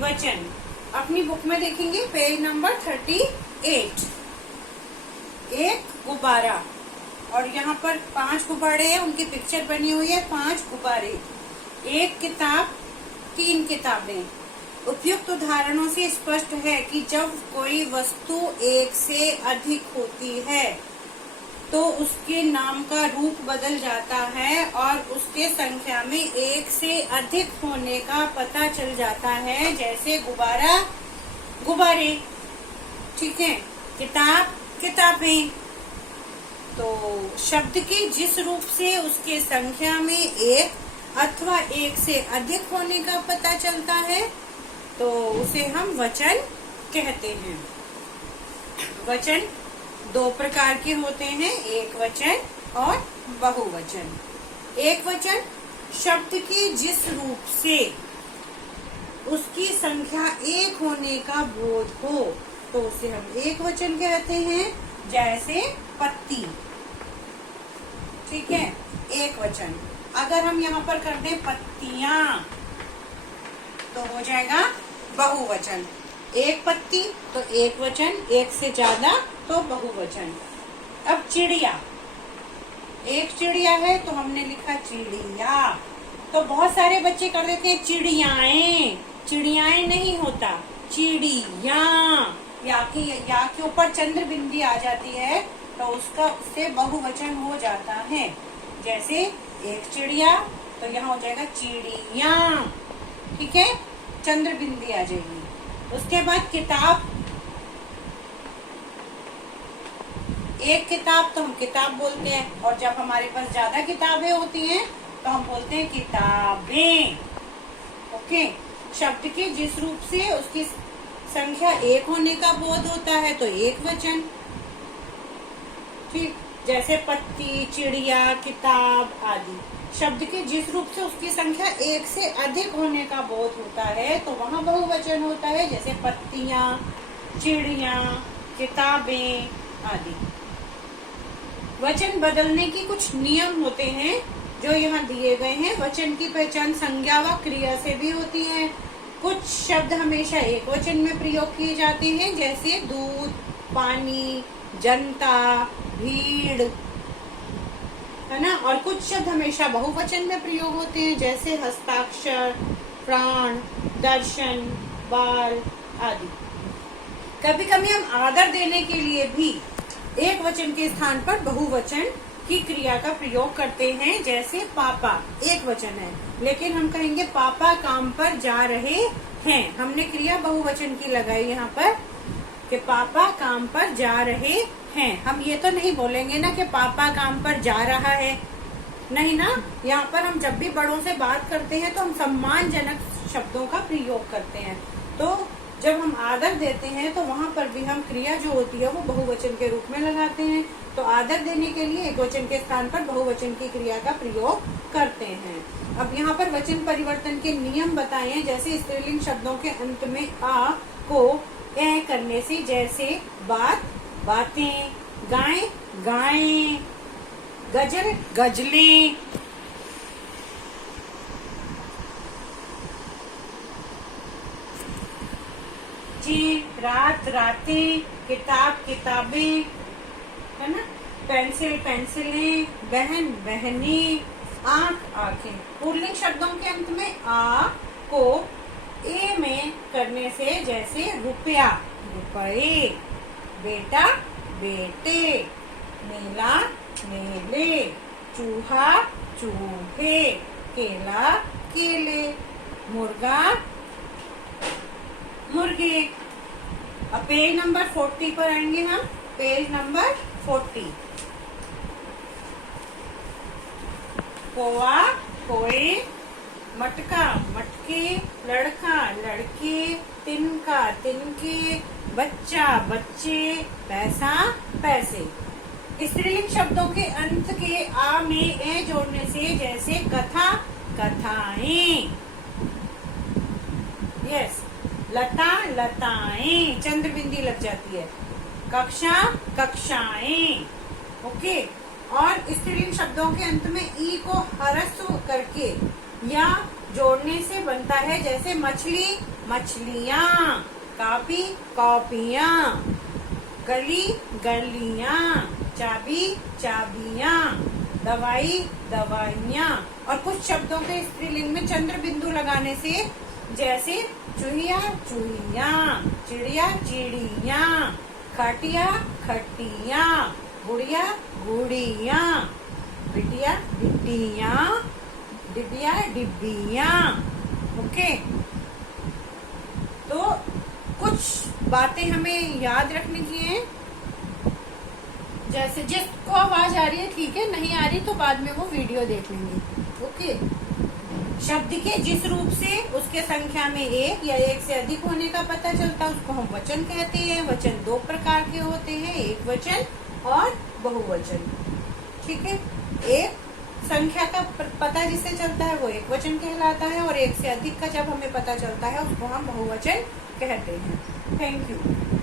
वचन अपनी बुक में देखेंगे पेज नंबर 38। एक गुब्बारा, और यहाँ पर 5 गुब्बारे हैं, उनकी पिक्चर बनी हुई है। 5 गुब्बारे, एक किताब, 3 किताबें। उपयुक्त उदाहरणों से स्पष्ट है कि जब कोई वस्तु एक से अधिक होती है तो उसके नाम का रूप बदल जाता है और उसके संख्या में एक से अधिक होने का पता चल जाता है। जैसे गुब्बारा, गुब्बारे, ठीक है, किताब, किताबें। तो शब्द के जिस रूप से उसके संख्या में एक अथवा एक से अधिक होने का पता चलता है तो उसे हम वचन कहते हैं। वचन 2 प्रकार के होते हैं, एक वचन और बहुवचन। एक वचन शब्द के जिस रूप से उसकी संख्या 1 होने का बोध हो तो उसे हम एक वचन कहते हैं। जैसे पत्ती, ठीक है, एक वचन। अगर हम यहाँ पर कर दें पत्तियां तो हो जाएगा बहुवचन। एक पत्ती तो एक वचन, एक से ज्यादा तो बहुवचन। अब चिड़िया, एक चिड़िया है तो हमने लिखा चिड़िया। तो बहुत सारे बच्चे कर देते हैं चिड़ियाएं, चिड़ियाएं नहीं होता, चिड़िया। या के ऊपर चंद्र बिंदी आ जाती है तो उससे बहुवचन हो जाता है। जैसे एक चिड़िया तो यहाँ हो जाएगा चिड़िया, ठीक है, चंद्र बिंदी आ जाएगी। उसके बाद किताब, एक किताब तो हम किताब बोलते हैं, और जब हमारे पास ज्यादा किताबें होती हैं तो हम बोलते हैं किताबें। ओके, शब्द के जिस रूप से उसकी संख्या 1 होने का बोध होता है तो एक वचन, ठीक। जैसे पत्ती, चिड़िया, किताब आदि। शब्द के जिस रूप से उसकी संख्या 1 से अधिक होने का बोध होता है तो वहाँ बहुवचन होता है। जैसे पत्तियां, चिड़िया, किताबें आदि। वचन बदलने की कुछ नियम होते हैं जो यहाँ दिए गए हैं। वचन की पहचान संज्ञा व क्रिया से भी होती है। कुछ शब्द हमेशा एक वचन में प्रयोग किए जाते हैं, जैसे दूध, पानी, जनता, भीड़, है ना। और कुछ शब्द हमेशा बहुवचन में प्रयोग होते हैं, जैसे हस्ताक्षर, प्राण, दर्शन, बाल आदि। कभी कभी हम आदर देने के लिए भी एक वचन के स्थान पर बहुवचन की क्रिया का प्रयोग करते हैं। जैसे पापा, एक वचन है लेकिन हम कहेंगे पापा काम पर जा रहे हैं। हमने क्रिया बहुवचन की लगाई यहाँ पर कि पापा काम पर जा रहे हैं। हम ये तो नहीं बोलेंगे ना कि पापा काम पर जा रहा है, नहीं ना। यहाँ पर हम जब भी बड़ों से बात करते हैं तो हम सम्मानजनक शब्दों का प्रयोग करते हैं। तो जब हम आदर देते हैं तो वहाँ पर भी हम क्रिया जो होती है वो बहुवचन के रूप में लगाते हैं। तो आदर देने के लिए एक वचन के स्थान पर बहुवचन की क्रिया का प्रयोग करते हैं। अब यहाँ पर वचन परिवर्तन के नियम बताए हैं। जैसे स्त्रीलिंग शब्दों के अंत में आ को ए करने से, जैसे बात, बातें, गाय, गायें, गजल, गजलें। जी, रात, रातें, किताब, किताबें, है ना। पेंसिल, पेंसिलें, बहन, बहनें, आंख, आंखें। पुल्लिंग शब्दों के अंत में आ को ए में करने से, जैसे रुपया, रुपये, बेटा, बेटे, मेला, मेले, चूहा, चूहे, केला, केले, मुर्गा, मुर्गे। अब पेज नंबर 40 पर आएंगे हम। Page number 40। कोआ, कोए, मटका, मटके, लड़का, लड़के, तिनका, तिनके, बच्चा, बच्चे, पैसा, पैसे। स्त्रीलिंग शब्दों के अंत के आ में ए जोड़ने से, जैसे कथा, कथाएं, यस, लता, लताएं, चंद्र बिंदी लग जाती है। कक्षा, कक्षाएं, ओके। और स्त्रीलिंग शब्दों के अंत में ई को ह्रस्व करके या जोड़ने से बनता है, जैसे मछली मछलियाँ, कॉपी कॉपियाँ, गली गलियाँ, चाबी चाबियाँ, दवाई दवाइयाँ। और कुछ शब्दों के स्त्रीलिंग में चंद्र बिंदु लगाने से, जैसे चूहिया चूहियाँ, चिड़िया चिड़िया, खटिया खटिया, गुड़िया गुड़िया, बिटिया बिटिया, डिबिया डिबिया। ओके, तो कुछ बातें हमें याद रखने की हैं, जैसे जिसको आवाज आ रही है ठीक है, नहीं आ रही तो बाद में वो वीडियो देख लेंगे। ओके, शब्द के जिस रूप से उसके संख्या में एक या एक से अधिक होने का पता चलता है उसको हम वचन कहते हैं। वचन दो प्रकार के होते हैं, एक वचन और बहुवचन। ठीक है, एक संख्या का पता जिससे चलता है वो एक वचन कहलाता है, और एक से अधिक का जब हमें पता चलता है उसको हम बहुवचन कहते हैं। Thank you.